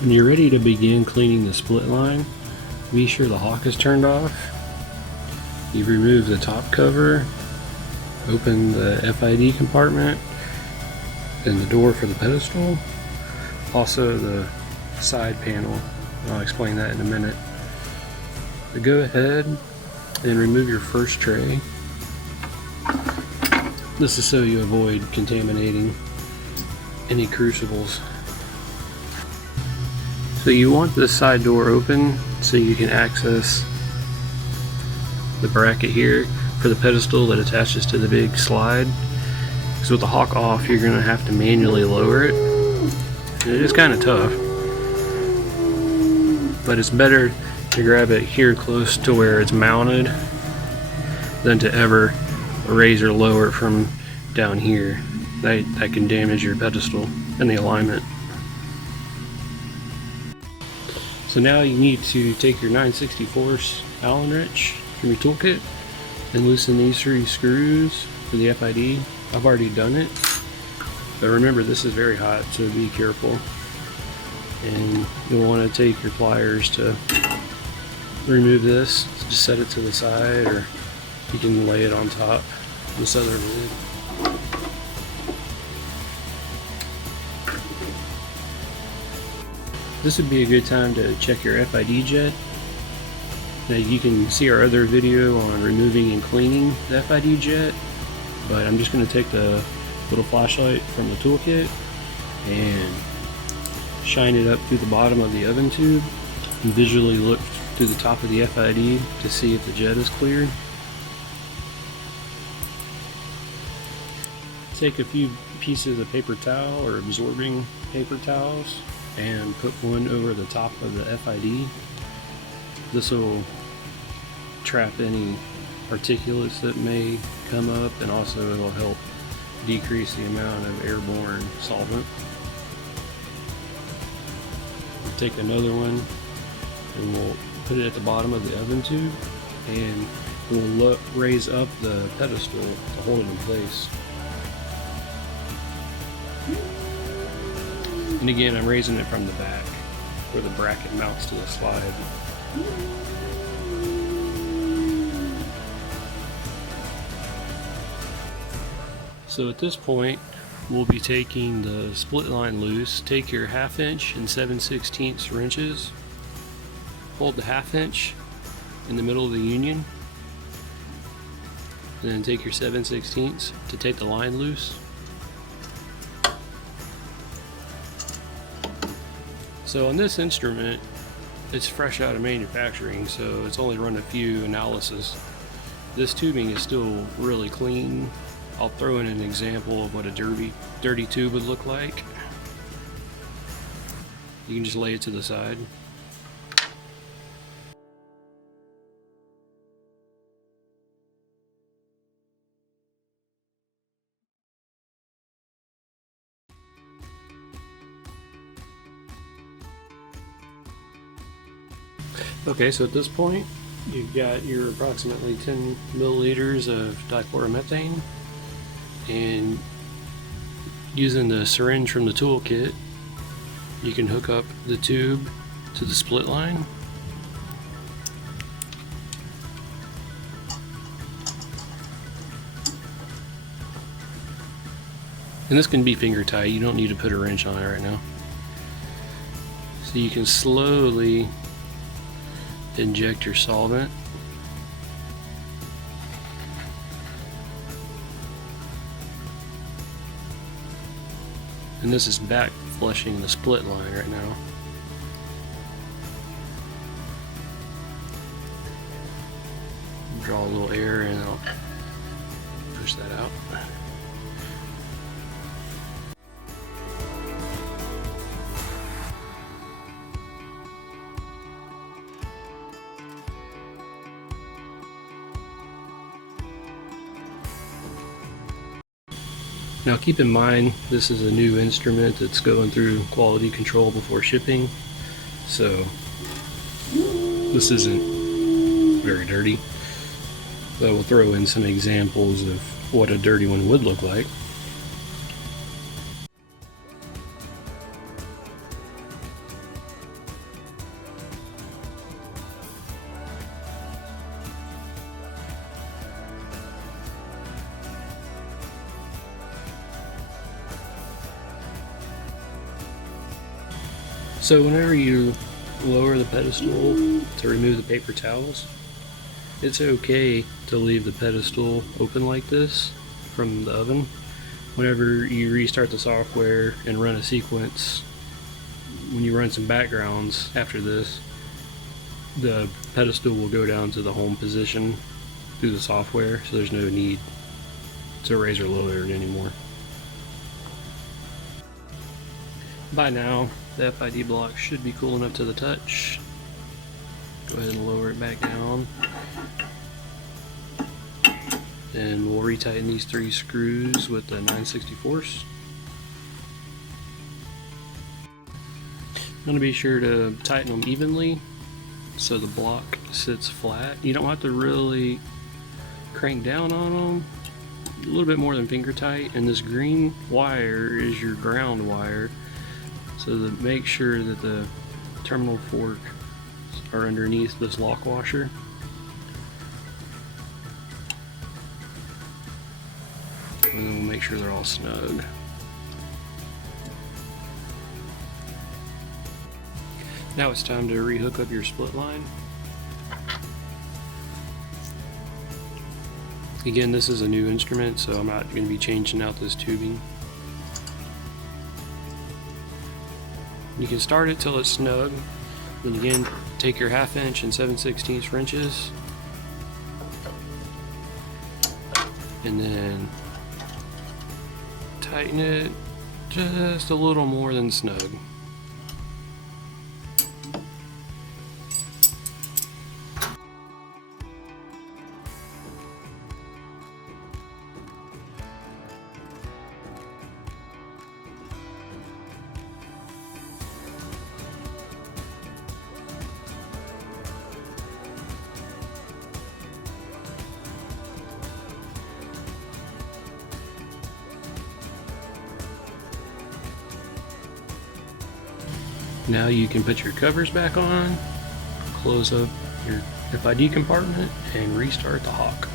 When you're ready to begin cleaning the split line, be sure the hawk is turned off. You remove the top cover, open the FID compartment, and the door for the pedestal, also the side panel. I'll explain that in a minute. So go ahead and remove your first tray. This is so you avoid contaminating any crucibles. So you want this side door open so you can access the bracket here for the pedestal that attaches to the big slide. So with the hawk off, you're going to have to manually lower it. And it is kind of tough, but it's better to grab it here close to where it's mounted than to ever raise or lower it from down here. That can damage your pedestal and the alignment. So now you need to take your 9/64 Allen wrench from your toolkit and loosen these 3 screws for the FID. I've already done it, but remember this is very hot, so be careful. And you'll want to take your pliers to remove this. Just set it to the side, or you can lay it on top of this other lid. This would be a good time to check your FID jet. Now you can see our other video on removing and cleaning the FID jet, but I'm just going to take the little flashlight from the toolkit and shine it up through the bottom of the oven tube and visually look through the top of the FID to see if the jet is cleared. Take a few pieces of paper towel or absorbing paper towels and put one over the top of the FID. This will trap any particulates that may come up, and also it'll help decrease the amount of airborne solvent. We'll take another one and we'll put it at the bottom of the oven tube, and we'll raise up the pedestal to hold it in place. And again, I'm raising it from the back where the bracket mounts to the slide. So at this point, we'll be taking the split line loose. Take your 1/2 inch and 7/16 wrenches. Hold the 1/2 inch in the middle of the union. And then take your 7/16 to take the line loose. So on this instrument, it's fresh out of manufacturing, so it's only run a few analyses. This tubing is still really clean. I'll throw in an example of what a dirty tube would look like. You can just lay it to the side. Okay, so at this point, you've got your approximately 10 milliliters of dichloromethane, and using the syringe from the toolkit, you can hook up the tube to the split line. And this can be finger tight, you don't need to put a wrench on it right now. So you can slowly inject your solvent. And this is back flushing the split line right now. Draw a little air and I'll push that out. Now keep in mind, this is a new instrument that's going through quality control before shipping, so this isn't very dirty. So we'll throw in some examples of what a dirty one would look like. So whenever you lower the pedestal to remove the paper towels, it's okay to leave the pedestal open like this from the oven. Whenever you restart the software and run a sequence, when you run some backgrounds after this, the pedestal will go down to the home position through the software, so there's no need to raise or lower it anymore. By now, the FID block should be cool enough to the touch. Go ahead and lower it back down. And we'll retighten these 3 screws with the 9/64. I'm going to be sure to tighten them evenly so the block sits flat. You don't have to really crank down on them. A little bit more than finger tight, and this green wire is your ground wire, so that make sure that the terminal forks are underneath this lock washer. And then we'll make sure they're all snug. Now it's time to rehook up your split line. Again, this is a new instrument, so I'm not going to be changing out this tubing. You can start it till it's snug. Then again, take your 1/2 inch and 7/16 wrenches, and then tighten it just a little more than snug. Now you can put your covers back on, close up your FID compartment, and restart the hawk.